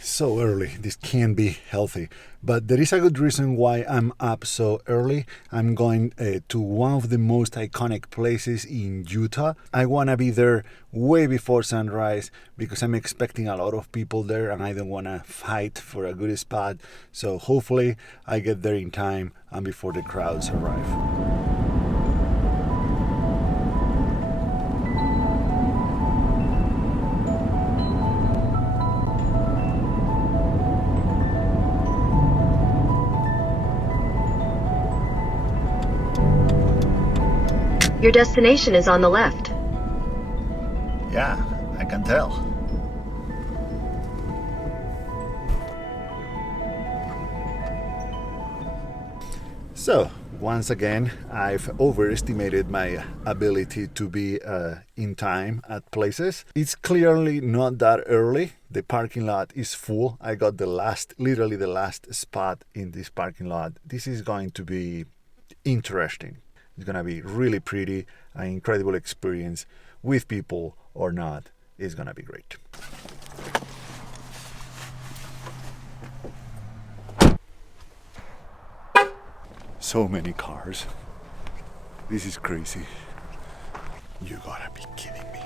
So early, this can't be healthy. But there is a good reason why I'm up so early. I'm going to one of the most iconic places in Utah. I want to be there way before sunrise because I'm expecting a lot of people there and I don't want to fight for a good spot. So hopefully I get there in time and before the crowds arrive. Your destination is on the left. Yeah, I can tell. So, once again, I've overestimated my ability to be in time at places. It's clearly not that early. The parking lot is full. I got literally the last spot in this parking lot. This is going to be interesting. It's going to be really pretty, an incredible experience with people or not. It's going to be great. So many cars. This is crazy. You gotta be kidding me.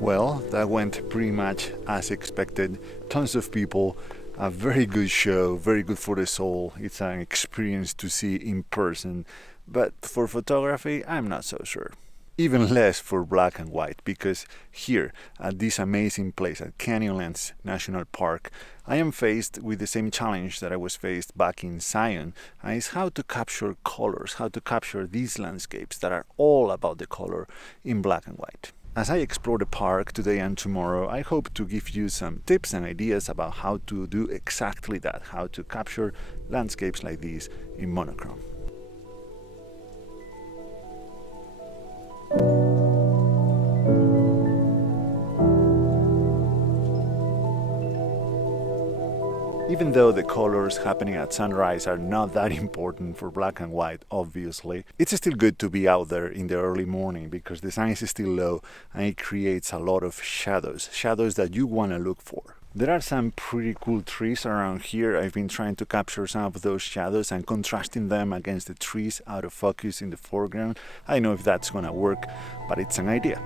Well, that went pretty much as expected. Tons of people, a very good show, very good for the soul. It's an experience to see in person. But for photography, I'm not so sure. Even less for black and white, because here at this amazing place at Canyonlands National Park, I am faced with the same challenge that I was faced back in Zion, and it's how to capture colors, how to capture these landscapes that are all about the color in black and white. As I explore the park today and tomorrow, I hope to give you some tips and ideas about how to do exactly that, how to capture landscapes like these in monochrome. Even though the colors happening at sunrise are not that important for black and white, obviously, it's still good to be out there in the early morning because the sun is still low and it creates a lot of shadows that you want to look for. There are some pretty cool trees around here. I've been trying to capture some of those shadows and contrasting them against the trees out of focus in the foreground. I don't know if that's gonna work, but it's an idea.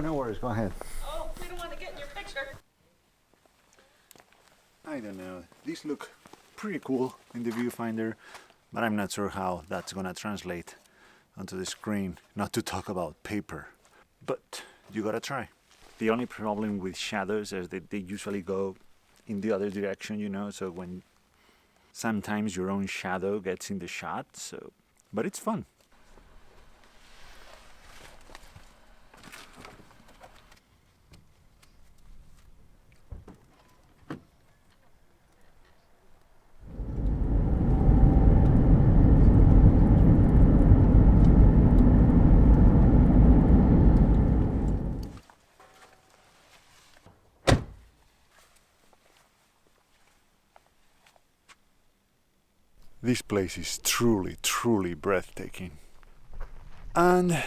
No, no worries, go ahead. Oh, we don't want to get in your picture. I don't know. These look pretty cool in the viewfinder, but I'm not sure how that's gonna translate onto the screen, not to talk about paper. But you gotta try. The only problem with shadows is that they usually go in the other direction, you know, so when sometimes your own shadow gets in the shot, so but it's fun. This place is truly, truly breathtaking. And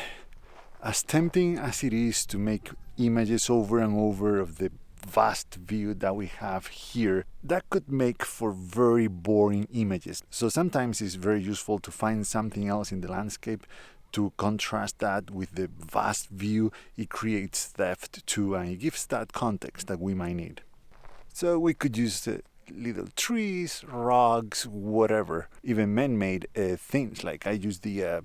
as tempting as it is to make images over and over of the vast view that we have here, that could make for very boring images. So sometimes it's very useful to find something else in the landscape to contrast that with the vast view. It creates depth too, and it gives that context that we might need. So we could use little trees, rocks, whatever, even man-made things. Like I use the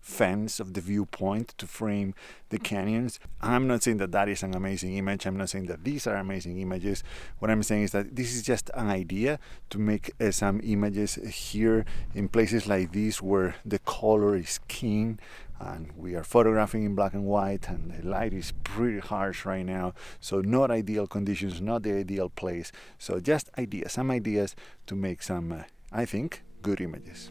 fence of the viewpoint to frame the canyons. I'm not saying that that is an amazing image. I'm not saying that these are amazing images. What I'm saying is that this is just an idea to make some images here in places like this where the color is king and we are photographing in black and white and the light is pretty harsh right now, so not ideal conditions, not the ideal place. So just ideas, some ideas to make some I think good images.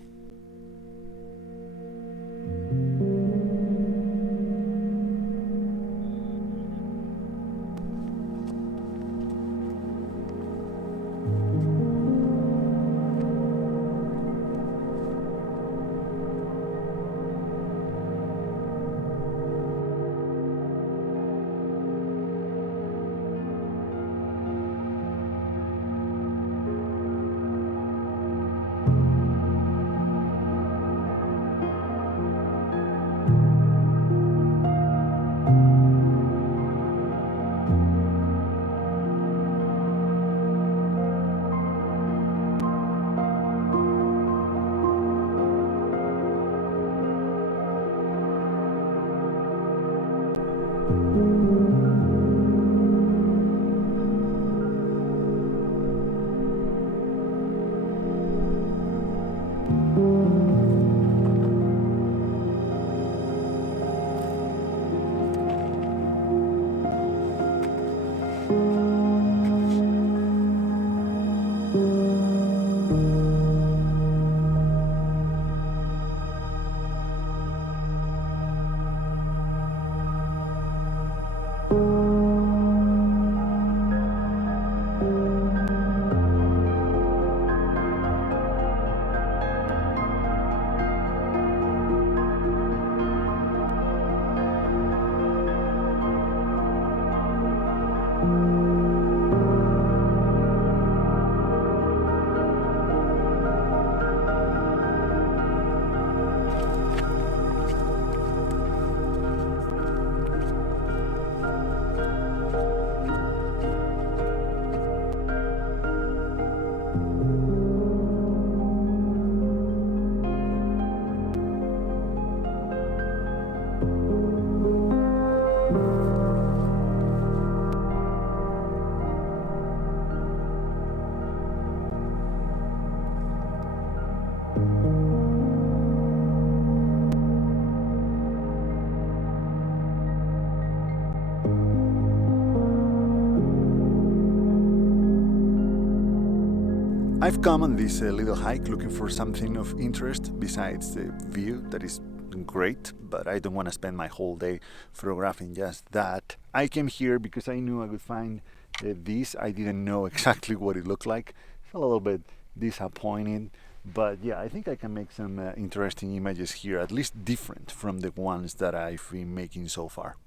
I've come on this little hike looking for something of interest besides the view that is great, but I don't want to spend my whole day photographing just that. I came here because I knew I would find this. I didn't know exactly what it looked like. It's a little bit disappointing, but yeah, I think I can make some interesting images here, at least different from the ones that I've been making so far.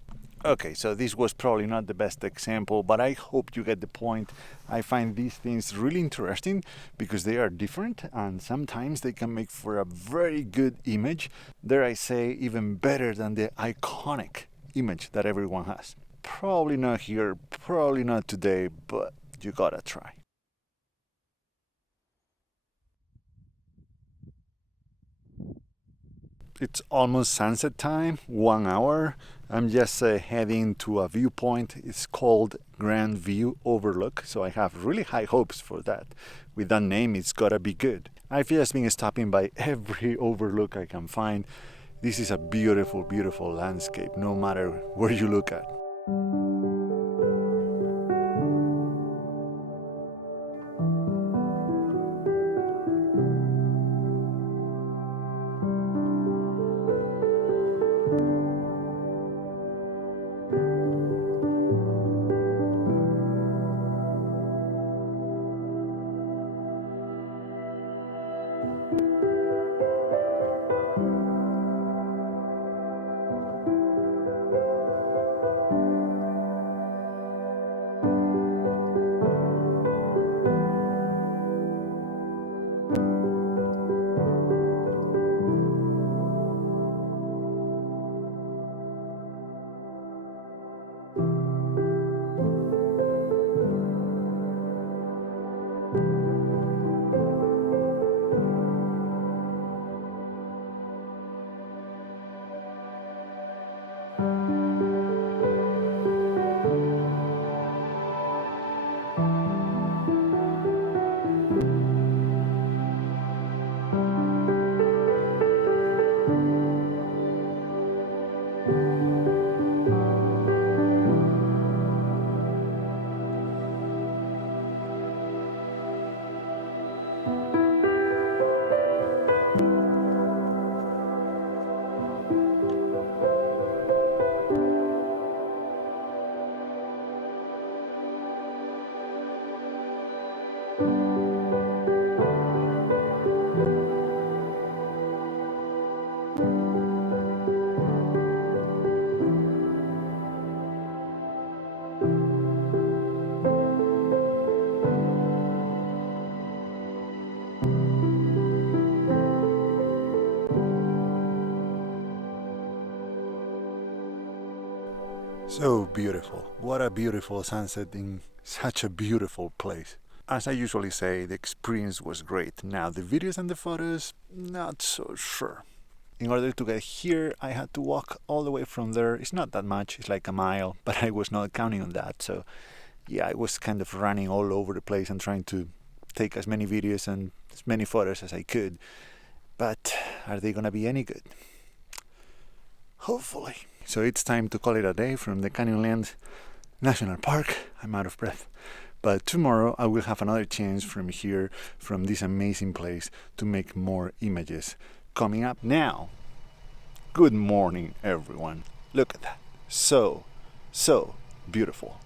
Okay, so this was probably not the best example, but I hope you get the point. I find these things really interesting because they are different and sometimes they can make for a very good image. Dare I say, even better than the iconic image that everyone has. Probably not here, probably not today, but you gotta try. It's almost sunset time, 1 hour. I'm just heading to a viewpoint. It's called Grand View Overlook, so I have really high hopes for that. With that name, it's gotta be good. I've just been stopping by every overlook I can find. This is a beautiful, beautiful landscape, no matter where you look at. So beautiful. What a beautiful sunset in such a beautiful place. As I usually say, the experience was great. Now, the videos and the photos, not so sure. In order to get here, I had to walk all the way from there. It's not that much, it's like a mile, but I was not counting on that. So, yeah, I was kind of running all over the place and trying to take as many videos and as many photos as I could. But are they gonna be any good? Hopefully. So it's time to call it a day from the Canyonlands National Park. I'm out of breath. But tomorrow I will have another chance from here, from this amazing place, to make more images. Coming up now. Good morning, everyone. Look at that. So beautiful.